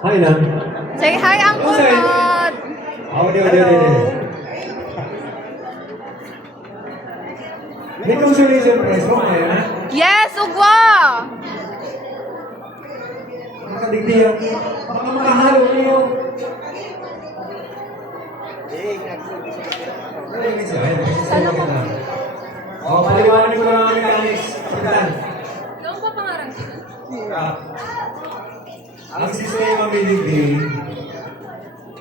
Hi lang. Say hi, Uncle Okay. Rod! May consolation prize mo kaya na? Yes, ugwa! Makadigdiyan. Baka makahalo niyo. Sana ko. Paliwanag ko lang ang mechanics. Pagdan. Noong ba pangarang sila? Ang sistema binigay,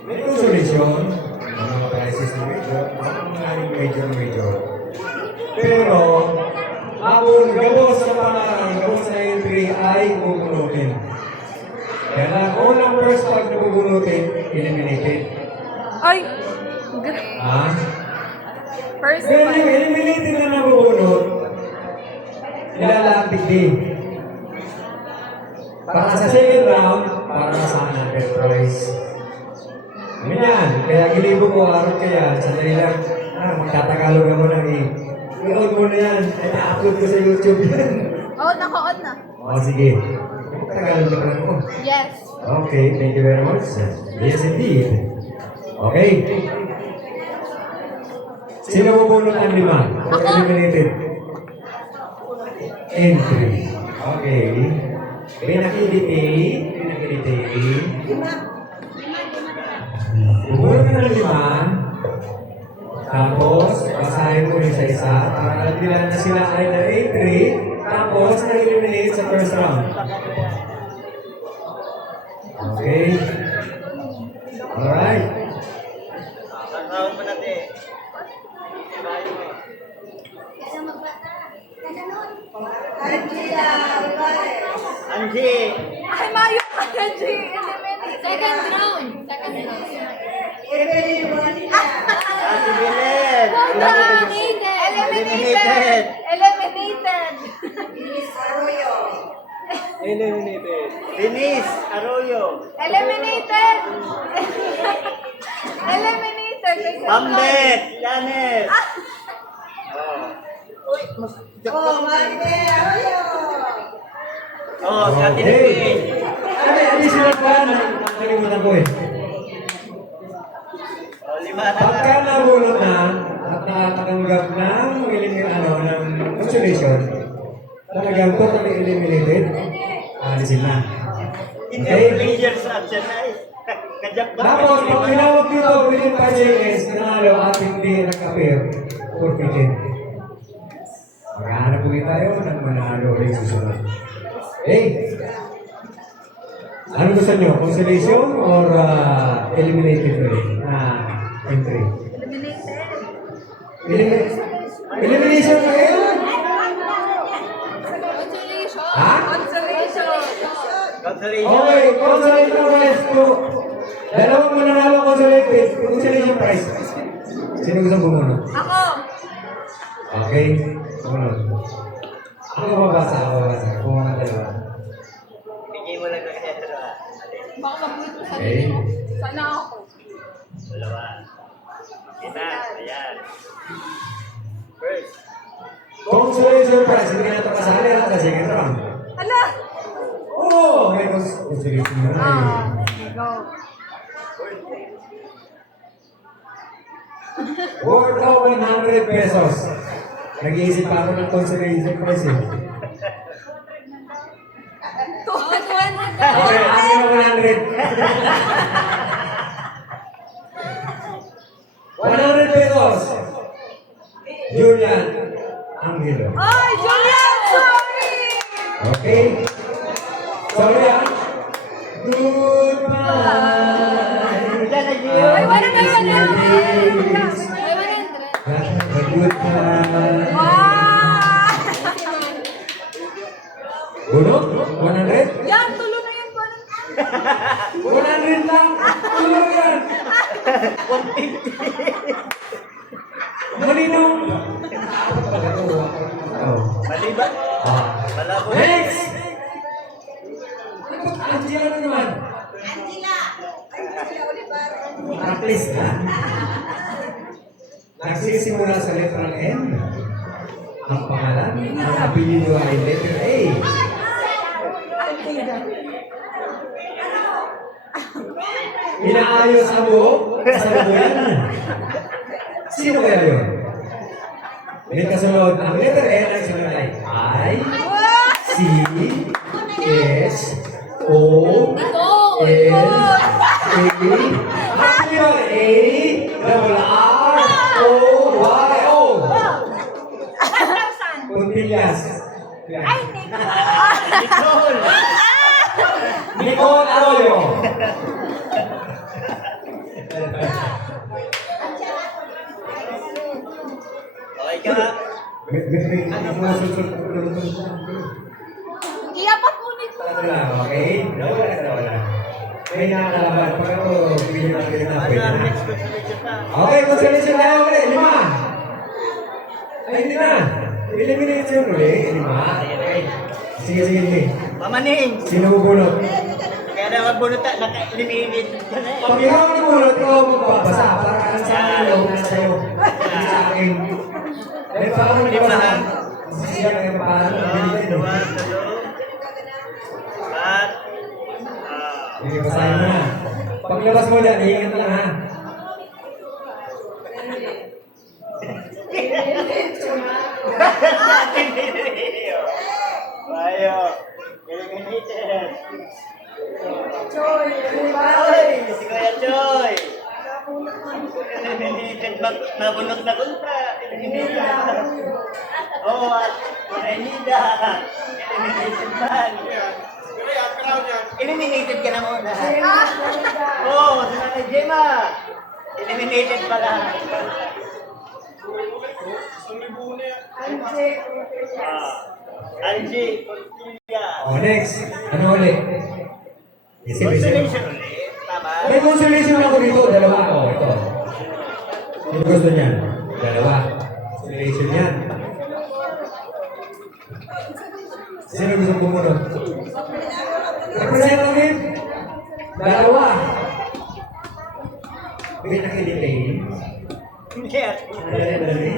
may consolation, mga prices ni Major, mga Major. Pero, habang gabos sa pangarang, gabos sa entry ay bubunutin. Kaya lang, unang first pag nabubunutin, eliminated. Ay! Ha? First Pero one. yung eliminated na nabubunot, nilalapit din. Para sa second round, para sa another prize. Ganyan, kaya gilibo ko araw kaya, sandali lang, magtatagalog ako ng i-on mo na yan, ay na-upload ko sa YouTube yan. Oh, naka-on na. Sige, Tagalog na lang ko. Yes. Okay, thank you very much. Yes, indeed. Okay. Sino bubunot ang lima? Or Ako. eliminated? Entry. Okay. Pinakiliti. Bubunot ka ng lima. Tapos, basahin mo isa-isa. Para nila na sila ay na entry. Tapos, na-eliminate sa first round. Okay. Alright. Round mo natin. Angie! Ay, mayo ka na, G! Eliminate. Second round. Ate Bilet! Eliminated. Eliminated. Denise Arroyo. Eliminated. Eliminated. Pambet! Janet! Oh, si Ate Okay. Nicole. Ay, additional pa. Nakalimutan ko eh. Oh, lima na Pagka lang. nabulot na at nakatanggap ng consolation, talagang totally eliminated, alisin na. Hindi Okay? ang players at siya na eh. Kajak ba? Tapos, pag tinawag dito within 5 seconds, nanalo at hindi nag-appear, forfeited. Maghahanap ulit tayo ng manalo ulit susunod. Okay? Ano gusto nyo? Consolation or eliminated ulit? Entry. Elimination pa yun? Consolation. Ha? Consolation. Consolation. Okay, consolation prize to. Dalawang mananalo consolation prize. Sino gusto bumunod? Ako. Okay, bumunod. Ako babasa. Bumunod dalawa. Bigay mo lang kasi ito. Baka mabulit ko sa Okay. Sana ako. Dalawa. Kita. Ayan. First. Consolation prize. Hindi na ito kasali at sa second round. Ala! Oo, may consolation na. Go. Worth of 100 pesos. Nag-iisip pa ako ng consolation prize eh. Okay, ano yung 100? 100 pesos. Julian Angelo. Ay, Julian! Sorry! Okay? Sorry ah. Goodbye. Diyan na yun. Ay, wala na yun! Ay, 100! Goodbye. Wow! Bunot? 100? Yan, tulo na yan. 100 lang. Tulo yan. 150. Malinaw. Oh. Mali ba? Malabo. Next! Angela na naman. Practice ka. Nagsisimula sa letrang N. Ang pangalan, ang apelyido ay letter A. Inaayos ang buhok sa lubuyan. Sino kaya yun? May kasunod. Ang letter N ay sunod ay I, C, S, O, N, A. Happy ba? A, double R, O, Y, O. Puntillas. Ay, Nico! Nicole! Nicole Arroyo. Okay ka? Iyapat mo nito. Okay? Wala. May nakakalaban. Pag ako, bigyan natin na Ano pwede ang na. next consolation na? Okay, consolation tayo ulit. 5. Ay, hindi na. Elimination ulit. 5. Okay. Sige. Mamaning! Sino bubunot? Kaya naman bunot na, naka-eliminate ka na eh. Pag ikaw ang bubunot, ikaw ang magbabasa. Para ka lang sa akin, yung nasa sa'yo. Hindi sa akin. Dahil pa ako nagbabasa. Siya kayo paano. Dalawa, tatlo. At, Sige, basahin mo na. Paglabas mo dyan, iingat lang ha. Ayo. Eliminated. Oy, si Kuya Choy. Eliminated ba? Nabunot na kontra. Eliminated. Oo, at Renida. Eliminated man. Eliminated ka na muna. Oo, si Nanay Gemma. Eliminated pala. Angie, Portilla. Next. Ano ulit? Consolation ulit. Tama. May consolation ako dito. Dalawa ako. Ito. Sino gusto niyan? Dalawa. Consolation yan. Sino gusto pumunod? Representative. Dalawa. May nakilipay. Yes. Dali.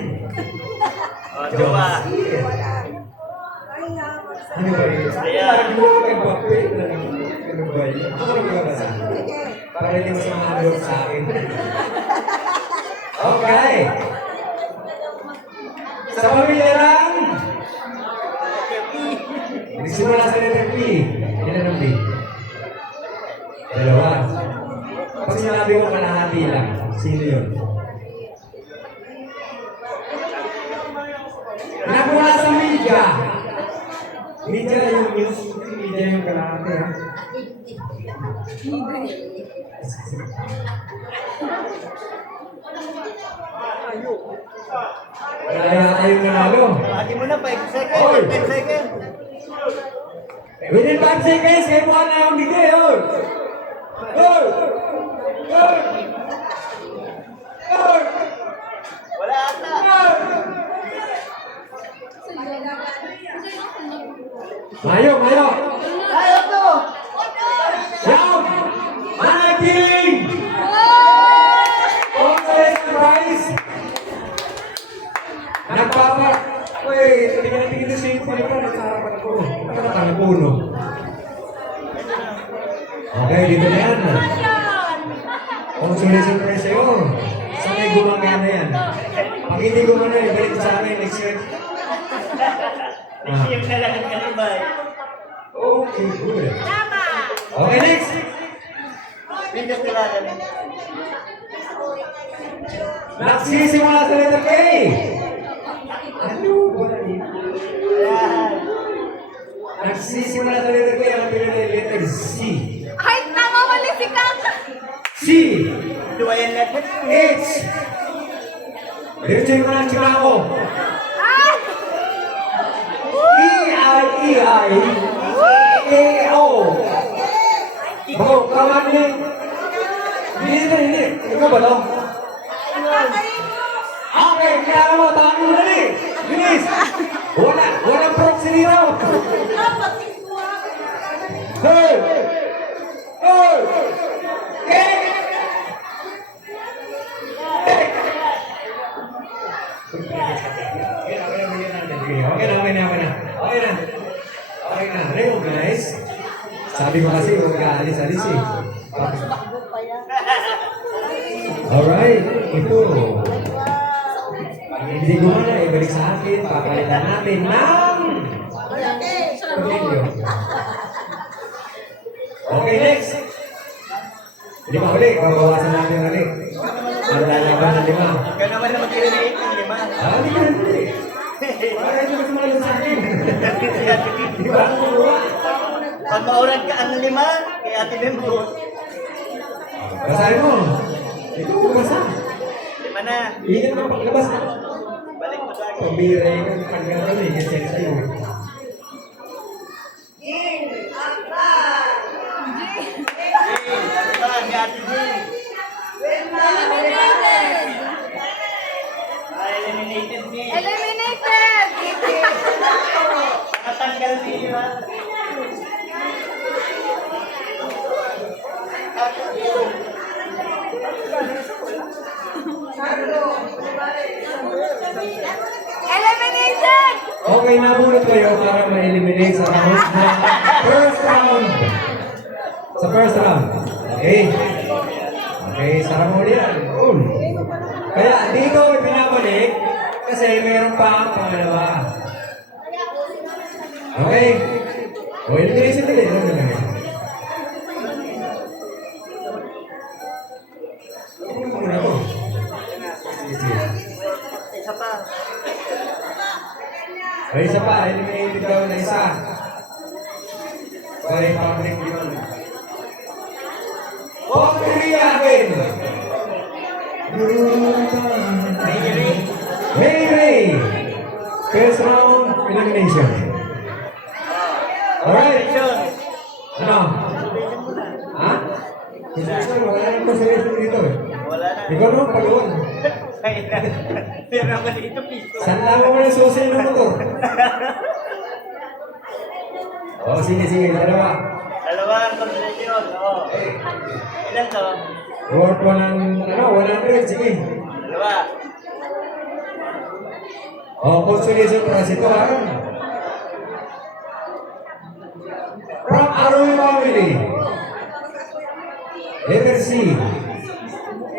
O, dua. Ano ba yun? Ayan. Ano ba yun? Ako nagbabasa. Para hindi mas mahalog sa akin. Okay. Sa pamilya lang. Nagsimula sa letter P. Ilan ang P? Dalawa. Pag sinabi ko kalahati lang, sino yun? Nakuha sa media. Media yung news. Media yung kalahati ha. Wala yata yung nanalo. Lagi mo na, 5 seconds, Oy. 10 seconds. Within 5 seconds, kayo mukha na yung bigay. Go! Go! Go! Go! Wala ata. Mayo! Ayaw to. Shout! Managing! Consolation prize! Nagpapa... Uy, tingin na siya yung palipad. Nasa harapan ko. Nakakatang puno. Okay, dito na yan. Consolation prize sa'yo. Sana'y gumagana yan. Pag hindi gumana, ibalik sa akin next year. Next year na lang ang kalibay. Okay, good. Okay, next! Windows na lang. Nagsisimula sa letter K! Ano ba yun? Ayan. Nagsisimula sa letter K ang pinili letter C. Ay, tama mali si Kaka. C! Duwayan na. H! Diretso ko ng Chicago. Ay! E-I-E-I A-O Bako, kawan ni Hindi. Ikaw ba to? Okay, kaya mo, tangan mo dali. Bilis! Walang proxy dito. Hey! Hey! Hey! Okay na. Recognize. Sabi ko kasi huwag ka alis-alis eh. Alright, ito. Pag hindi ko na, ibalik sa akin, papalitan natin ng... Continue. Okay, next. Lima ulit, babawasan natin ulit. Ang lalaban ng lima. Ikaw naman na mag-eliminate ng lima. Hindi ka na ulit. Para hindi mas mahal sa akin. Di ba ako kuha? Pag maurad ka ang lima, kay Ate Bembo. Basahin mo. Ito, basa. Lima na. Ingat mo paglabas. Balik mo sa akin. Pambira yung pagkakaroon eh, kasi sa'yo. Ano ba, si Ate Jane? Eliminated! Eliminated ni. Eliminated! Natanggal niya. Eliminated! Okay, nabulot kayo para ma-eliminate sa round na first round. Sa first round. Okay? Okay, sarap mo yan. Cool. Kaya dito ko pinabalik kasi mayroon pa ang pangalawa. Okay? O, elimination din. Ano na lang? Ano muna ko? Sige, sige. Isa pa. Ay, isa pa, eliminated daw na isa. Bali, public yun. Pagkiriyakin! Hey, Ray! First round, elimination. Alright. Ano? Ha? Wala nang consideration dito eh. Wala na. Ikaw naman pag-uwan. Pero naman dito, piso. Saan mo na susi ng motor? Sige, sige, dalawa. Dalawang combination. Oo. Ilan to? Worth 100, sige. Dalawa. Consolation prize ito, ha? From Arroyo Family. Letter C.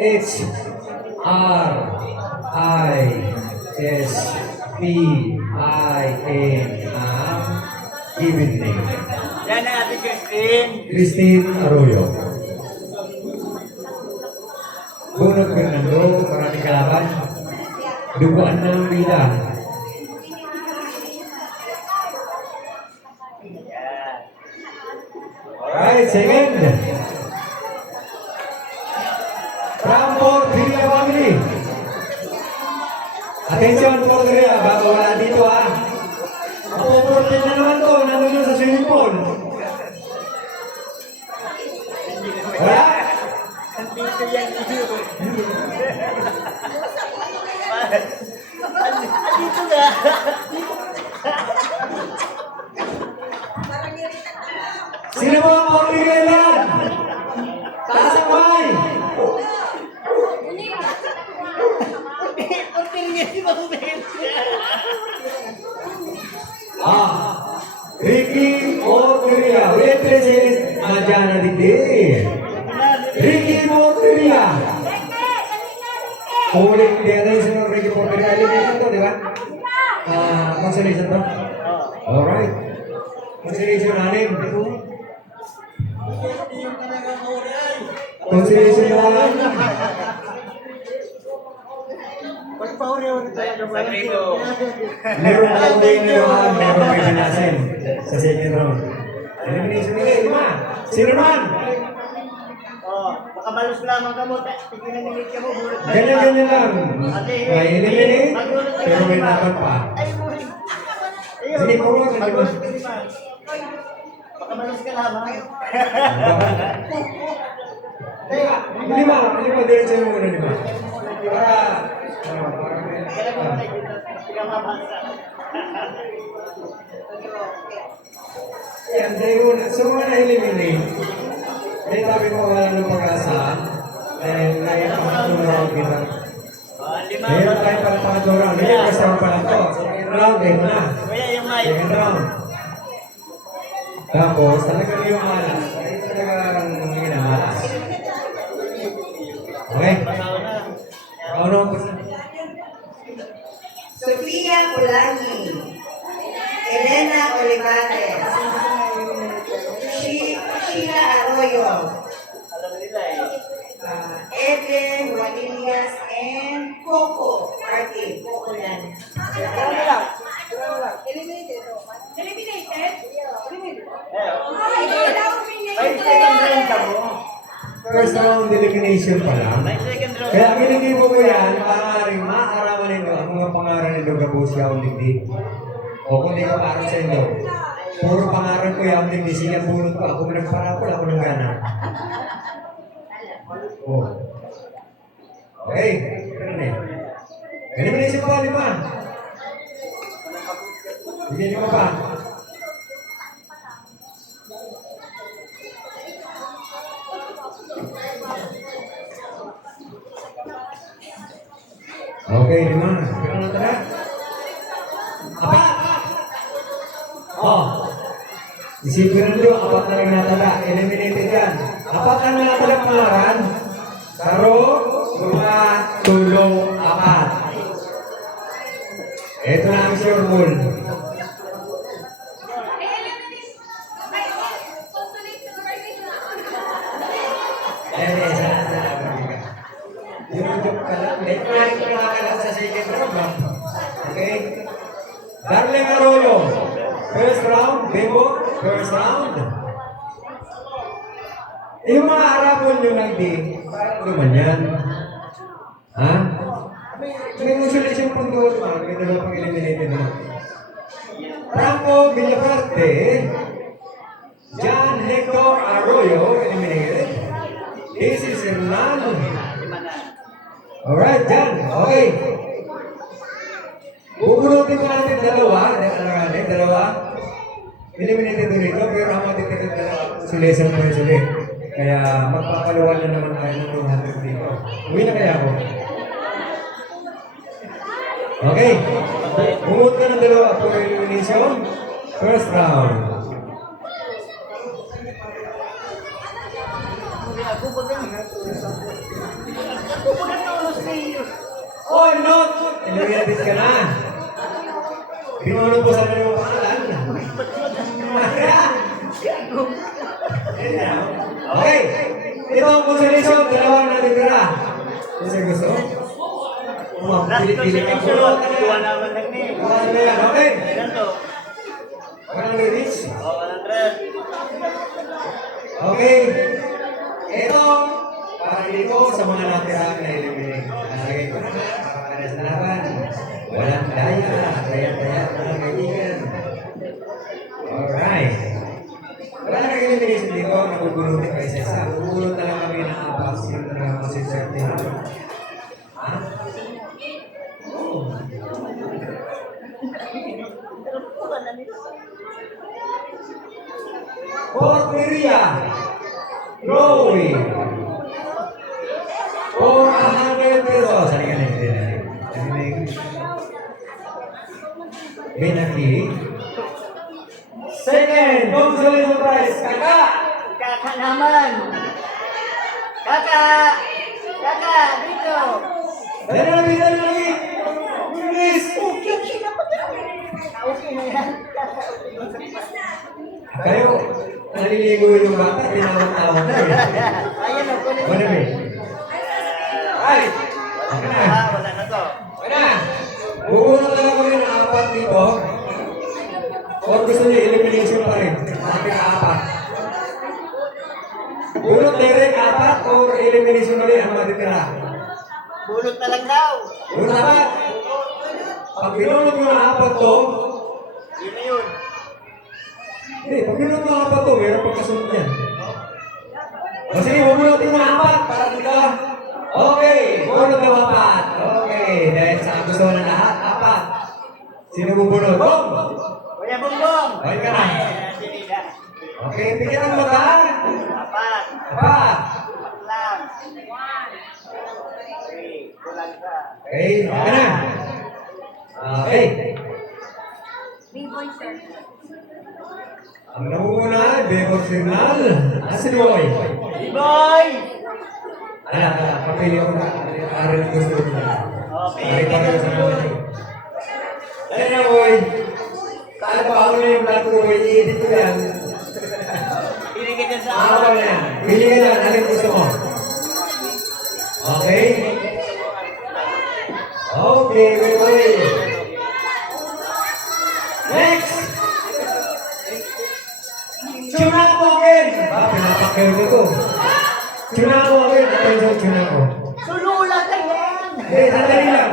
H. R. I. S. P. I. N. Given name. Yan na Ate Christine. Christine Arroyo. Bunot Fernando, maraming kalaban. Duguan ng bida. Alright, second. From Fort Villa Family. Attention, Fort Villa, bago wala dito ha. Mapuportin na naman to, nandun yun sa swimming pool. Wala? Andito yan. Andito nga. Sino mo ang Fort Villa? Taas ang kamay. Ricky Morteria. Wait, please. Majana dito. Ricky Morteria. Ulit din na yung Ricky Morteria. Elimination to, di ba? Consolation to? Alright. Consolation natin. Consolation natin. Sagrito. Meron na lang din yung meron may binasin sa second round. Elimination nila, lima. Sino naman? Baka malus lamang ka mo. Tignan-minute ka mo. Bulot ka. Ganyan-ganyan lang. May eliminate, pero may laban pa. Ay, bulot. Sige, puro ka, di ba? Baka malus ka lamang. Lima, diretso yung muna, lima. Para, Kailan mo tayo dito? Kaya mabasa. yan, dahil sa mga na-eliminate, may tabi ko wala ng pag-asa, dahil naipakatulong ako kita. Lima. Mayroon tayo para pakatulong. Hindi yung kasama pa lang to. Second round, eh na. Kuya, yung mic. Second round. Tapos, talagang yung malas. Ay talagang hinamalas. Okay? Basaw na. Olivares. Sheila Arroyo. Alam nila eh. Eden Juanillas and Coco Martin. Coco yan. May second round ka mo. First round elimination pa lang. May second round. Kaya kinitibo ko yan, maaaring maarawan nito ang mga pangaran nito Gabusia o Ligdi. O kung di ka parang sa inyo. Puro pangaran ko yung Ligdi, siya bunot ko. Ako nagparapol, ako nang gana. Oh. Okay, ganun eh. Elimination pa, 5. Bigyan nyo pa. Okay, 5. Pero na tara. 4. Oh. Isipin nyo, 4 na rin natala. Eliminated yan. 4 ang natala pangaran. Saro, Luma, Tulo, 4. Ito na ang sure rule. Yung joke ka lang. Ito na ito nakakalas sa second round. Okay? Darling Arroyo. First round. Bebo. First round. Yung mga Arabon yung nagdi, parang naman yan. Ha? May consolation pang doon, man. May dalawa pang eliminated na. Franco Villafarte. John Hector Arroyo, eliminated. This is Hernan. Alright, John. Okay. Bubunutin ko natin dalawa. Eliminated doon ito, pero ang matitipid na consolation po yung sulit. Kaya magpapaluwan na naman tayo ng 200 dito. Uwi na kaya ako. Okay. Bumut ka ng dalawa for elimination. First round. Oh, no! Eliminated ka na. Binunod po sa mga pangalan. Okay. Ito ang consolation. Dalawang natitira. Kasi gusto? Pilit-pilit ang pulot. Kuha naman ng name. Okay. Ilan to? Walang lyrics. Oh, 100. Okay. Ito, para dito sa mga natira na eliminate. Nalagay ko na para sa laban. Walang daya. Daya-daya. Walang kaibigan. Alright. Wala na elimination dito. Nagugunutin kayo sa isa. Gugulot na lang kami ng apas. Yun na lang kasi certain. Ha? Porteria. Drawing. 400 pesos. Halika na. Benaki. Second, consolation prize. Kaka. Kaka naman. Kaka. Kaka, dito. Dali na lagi. Bilis. Okay na yan. Kayo, naliligo yung bata, tinawag-tawag ko eh. Ayan o, kunin mo. Wala ba eh? Ay! Wala na. Wala na to. Wala na. Bukunan na lang kami ng 4 dito. Or gusto niyo elimination pa rin. Ating 4. Bunot direct 4 or elimination na rin ang matitira. Bulot na lang daw. Bunot 4. Pag binunot mo ang 4 to, Yun na yun. hindi, pag binunot mo ang 4 to, meron pagkasunod yan. O sige, bubunutin mo ang 4 para dito. Okay, bunot ng 4. Okay, dahil sa gusto ng lahat, 4. Sino bubunot? Bong! Kuya Bongbong. Okay ka na. Sige na. Okay, bigyan ng mata. 4. 4. Lang. 3. Kulang ka. Okay, okay na. Okay. Ang namumuna, Bebo Signal. Si Boy. Boy! Kapili ako na. Aral ko gusto ko. Okay. Aral ko sa mga. Ayun na, Boy. Ano pa ako na yung vlog ko, i-edit ko yan. Pili ka dyan sa Ako na yan. Pili ka yan, alin gusto mo? Okay? Okay, wait. Next! Tuna ko again! Pinapakil ko to. Tuna ko again. Attention, tuna ko. Sulula ka yan! Sandali lang.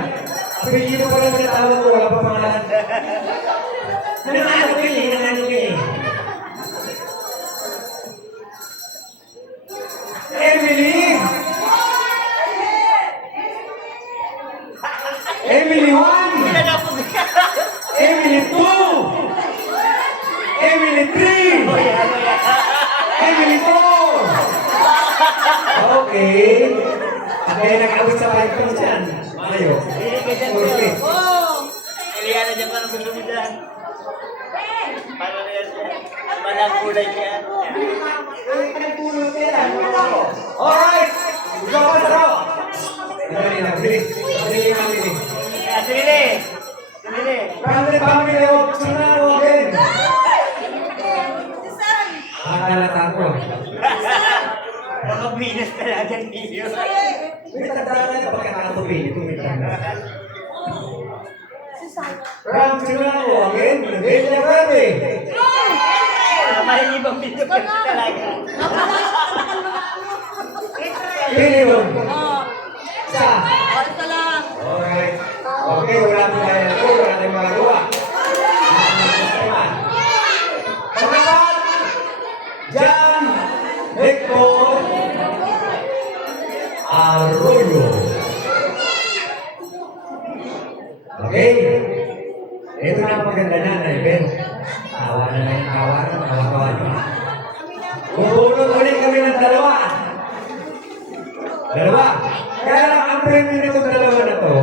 Apelido pa lang tinatawag ko, wala pa pangalan. Nananalo ka eh. Emily! Emily 1! Emily 2! Emily 3! Emily 4! Okay. Kaya nag-abot sa 5 points yan. Mayo. Pili ka dyan, Okay. Teo. Eliana dyan pa ng gusto mo dyan. Paano na yan siya? Malang kulay siya. Alright! Ikaw pa sa raw! Dali na, bilis. Bilis na, bilis. Sinili! Sinili! Family of Tsunaro again! Nakalata ko. Mga binas talaga niyo. May tandaan na pagkakatupin. Ito may tandaan. From Tsunaro again, Bella Verde. Mahilig bang video ka talaga? Pili mo. Isa. Basta lang. Alright. Okay, wala po tayo na ito. Wala tayong magagawa. Pangalaman, Jan Hector Arroyo. Okay. Ito na ang maganda na na event. Tawa na yung tawa. Tawa-tawa nyo. Bubulog ulit kami ng dalawa. Kaya lang ang premyo nitong dalawa na to,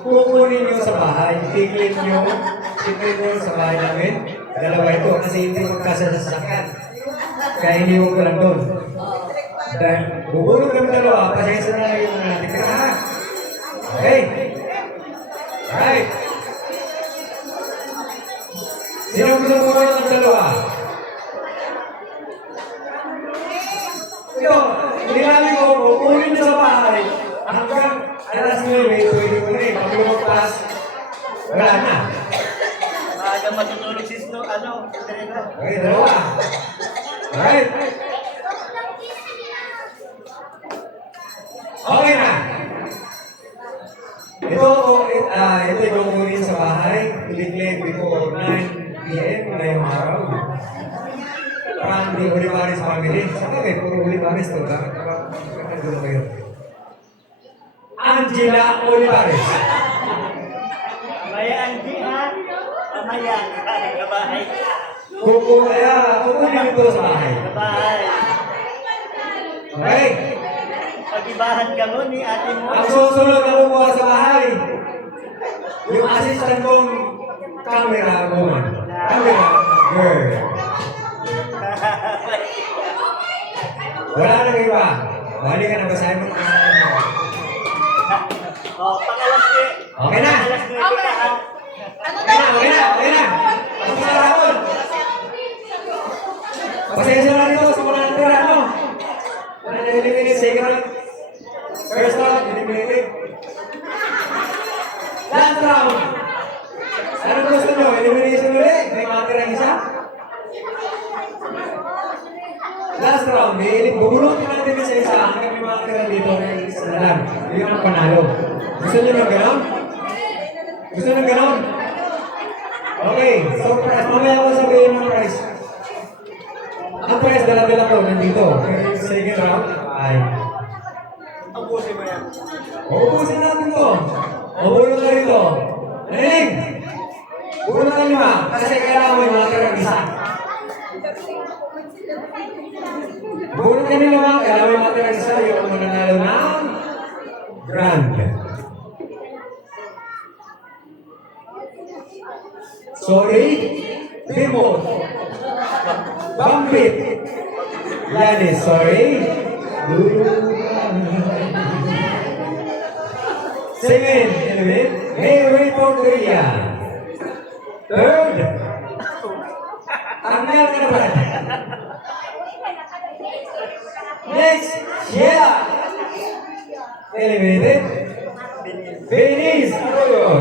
kukunin nyo sa bahay, tiklin nyo sa bahay namin. Dalawa ito kasi hindi magkasasakyan. Kaya hindi mo ko lang doon. Dahil bubulog kami dalawa, pasensya na lang yung mga natin. Ha? Okay? Right. Sino gusto mo ko ng dalawa? Ito, nilali ko, kukunin nyo sa bahay. Hanggang alas 9, pwede ko na eh. Pag-lumagpas, wala na. Maaga matutulog si Snow, ano? Okay, dalawa. Alright. Okay na. Ito yung kukunin sa bahay. Iliglig before 9 p.m. ngayong araw. From the Olivares family. Saka kayo, kung Olivares to, bakit gulo kayo? Angela Olivares. Maya Angie, ha? Mamaya, kabahay. Kukunin ito sa bahay. Kabahay. Okay? Pag-ibahan ka mo ni ate mo. Ang susunod na kumuha sa bahay, yung assistant kong camera woman. Camera girl. Wala nang iba. Bali ka na, basahin mo na pangalan mo. Pangalas niya. Okay na. Pangalas niya kita, ha? Okay na. Tapos na rapon. Pasensya na dito sa mga natira mo. Eliminated second round. First round, eliminated. Last round. Ano gusto nyo? Elimination ulit? May matirang isa? Last round, bubunutin natin sa isa hanggang may matirang dito ng isa na lang. Yun ang panalo. Gusto nyo ng ganon? Gusto nyo ng ganon? Okay, so price. Mamaya ko sabihin ng price. Ang price, dala-dala ko nandito. Second round, ay. Abusin mo yan. Ubusin natin to. Mabulong na rito. Narinig! Bulong na lima. Kasi kailangan mo yung matirang isa. Bulong ka nila mga, kailangan mo yung matirang isa. Yung mananalo ng grand. Sorry, Bimo. Bambit. Yanis, sorry. Seven, May Ray Porteria. Third. Tanggal ka na ba? Next, Sheila. Eliminated. Finish.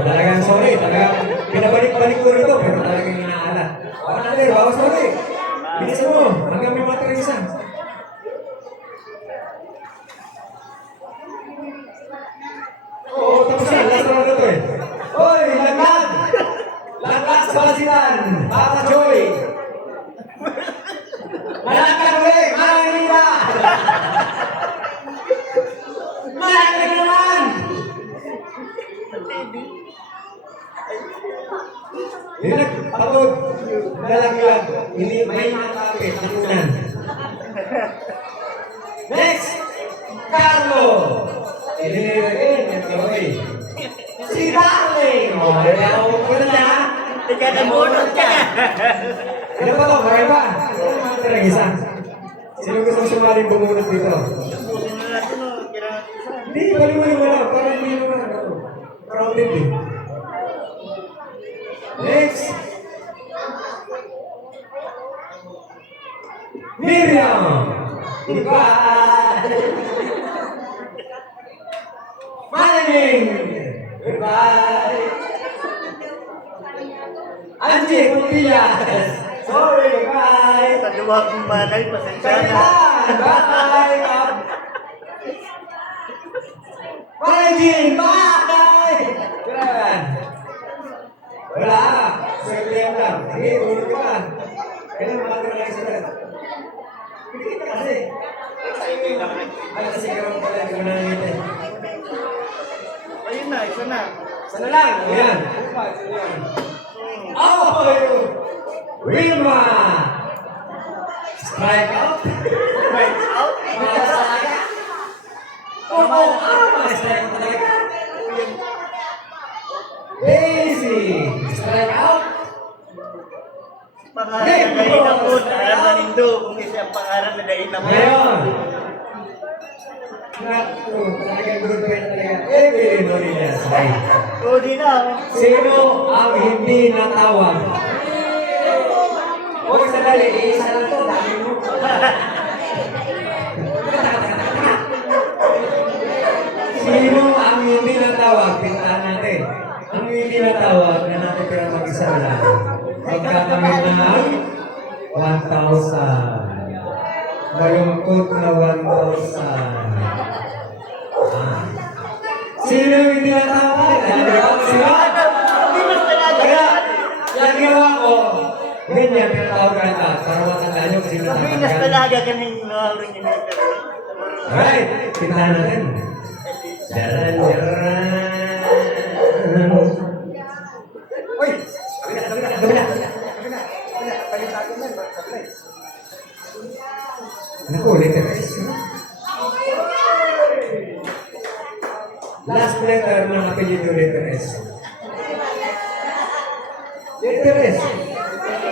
Talagang sorry. Talagang pinabalik-balik ko rito. Pero talagang inaala. Baka natin, bawas mo rin. Bilisan mo. Hanggang may matira isa. Oo, tapos na. Last round na to eh. Hoy, laglag! Laglag sa balasitan! Papa Joy! Malakad ulit! Maranita! Malakad naman! Pagod, nalaglag, hindi may nakapit, nakunan. Next, Carlo! Si Darling! O, ako ko na na. Teka, namunod ka. Ano ba ito? Kaya ba? Tara, isa. Sino gusto sumaling bumunot dito? Busin na natin, no? Kailangan isa. Hindi, baliwala wala. Para hindi naman. Crowded eh. Next. Miriam! Goodbye! Malaming! Goodbye! Angie Puntillas! Sorry, goodbye! Sa luwag mong manay, pasensya na. Kailan! Bye! Bye, Jean! Bye! Kailan? Wala! Saglit lang. Sige, ulit ka pa. Kailan makatira lang sa lahat? Hindi ka kasi. Ay, kasi karoon pala. Hindi ko nangyayari. Ayun na, isa na. Sana lang! Ayan. Oh! Wilma! Strike out! Right out. Oo! Strike out talaga! Daisy! Strike out! Pangalan na dahin na po. Alam na nindo kung isa ang pangalan na dahin na po. Ngayon! Naku, talagang grupo yan talaga. Evelyn Orinas. O, di na. Sino ang hindi natawag? Huwag sandali, isa lang to. Dami mo. Sino ang hindi natawag? Pintaan natin. Ang hindi natawag na natin pero mag-isa lang. Magkakamit ng 1,000. Malungkot na 1,000. Sino yung hindi natawag? Sino? Hindi mas talaga. Kaya, yung ginawa ko, ganyan, pinatawagan ka. Para matandaan nyo kasi Sabihin nas natatagal. talaga kaming nawarin yung military. Alright, pintahan natin. Daran, daran. Uy! Kabila. Naku, letter S. Last letter ng apelyido letter S. Letter S.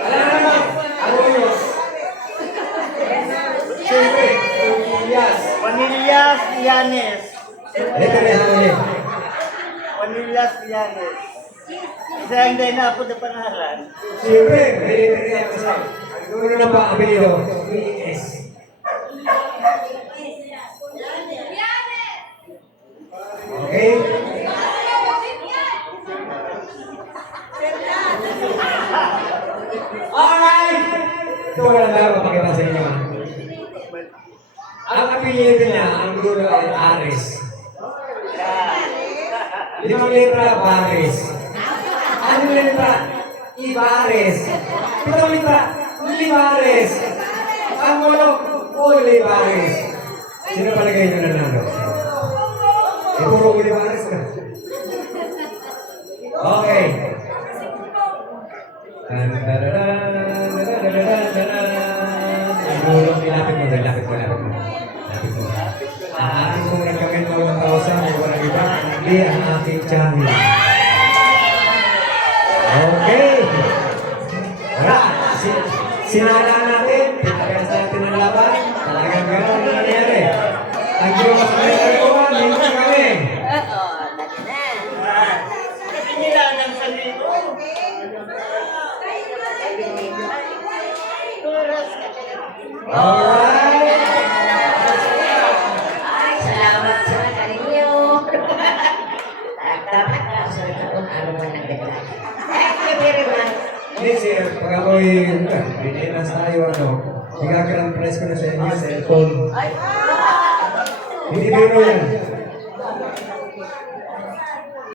Alam na naman, ako yun. Siyempre, Yes. Vanillas Llanes. Letter S ako yun. Vanillas Llanes. Isa ang dahil na po na pangalan. Siyempre, may letter S ako sa'yo. Ang dulo na pa apelyido, S. Okay? Alright! Ito wala lang mapakita sa inyo. Ang apelyido niya, ang dulo ay Ares. Limang letra, Bares. Anong letra? Ibares. Pitong letra, Libares. Ang walo, Olivares. Sino palagay nyo nanalo? Eh, puro Olivares ka. Okay. Siguro, ilapit mo doon, lapit mo. Ang ating kong nagkamit mo 1,000, ay walang iba, hindi ang ating channel. Okay. Wala. Sinala natin, pinagas natin ang laban, talagang gano'n ang nangyari. Ang Diyos ay nagawa, hindi kami. Kasi nila ng sarili ko. Alright! Ay, salamat sa kaninyo. Dapat na sa taon arawan ng ganda. Thank you very much. Yes, sir. Pag ako'y binilas tayo, ika-grand prize ko na sa inyo, cellphone. Hindi biro yan.